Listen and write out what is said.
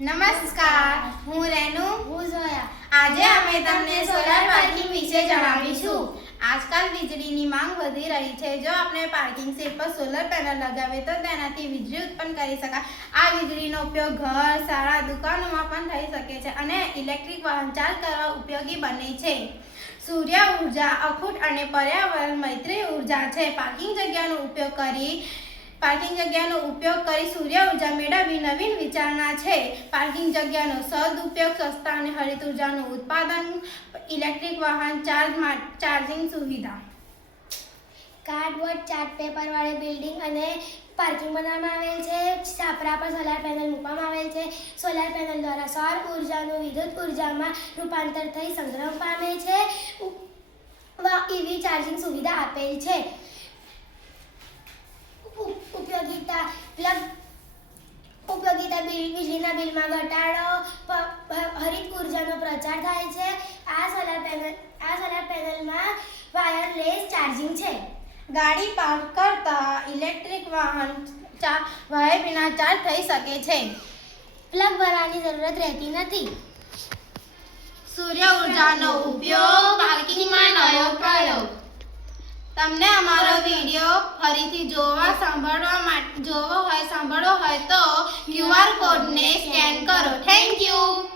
નમસ્કાર, હું રેનુ. હું જોયા. આજે અમે તમને સોલાર પાર્કિંગ વિશે જણાવીશું. આજકાલ વીજળીની માંગ વધી રહી છે. જો આપણે પાર્કિંગ સીટ પર સોલર પેનલ લગાવીએ તો તેનાથી વીજળી ઉત્પન્ન કરી શકાય. આ વીજળીનો ઉપયોગ ઘર, શાળા, દુકાનોમાં પણ થઈ શકે છે અને ઇલેક્ટ્રિક વાહન ચાર્જ કરવા ઉપયોગી બને છે. સૂર્ય ઉર્જા અખૂટ અને પર્યાવરણ મૈત્રી ઉર્જા છે. પાર્કિંગ જગ્યાનો ઉપયોગ કરી સૂર્ય ઉર્જા મેળવવી નવીન વિચારણા છે. પાર્કિંગ જગ્યાનો સદુપયોગ, સસ્તા અને હરિત ઉર્જાનું ઉત્પાદન, ઇલેક્ટ્રિક વાહન ચાર્જિંગ સુવિધા. કાર્ડબોર્ડ ચાર્ટ પેપર વાળી બિલ્ડિંગ અને પાર્કિંગ બનાવવામાં આવેલ છે. છાપરા પર સોલાર પેનલ મૂકવામાં આવેલ છે. સોલાર પેનલ દ્વારા સૌર ઉર્જાનું વિદ્યુત ઉર્જામાં રૂપાંતર થઈ સંગ્રહ પામે છે. ઈવી ચાર્જિંગ સુવિધા આપેલ છે. ઉપયોગિતા વીજળીના બિલમાં ઘટાડો, હરિત ઉર્જાનો પ્રચાર થાય છે. આ સોલાર પેનલમાં વાયરલેસ ચાર્જિંગ છે. ગાડી પાર્ક કરતા ઇલેક્ટ્રિક વાહન વાયર વિના ચાર્જ થઈ શકે છે. પ્લગ ભરવાની જરૂરત રહેતી નથી. સૂર્ય ઉર્જાનો ઉપયોગ પાર્કિંગમાં નવો પ્રયોગ. તમને અમારો વિડિયો ફરીથી સાંભળવો હોય તો QR કોડને સ્કેન કરો. Thank you.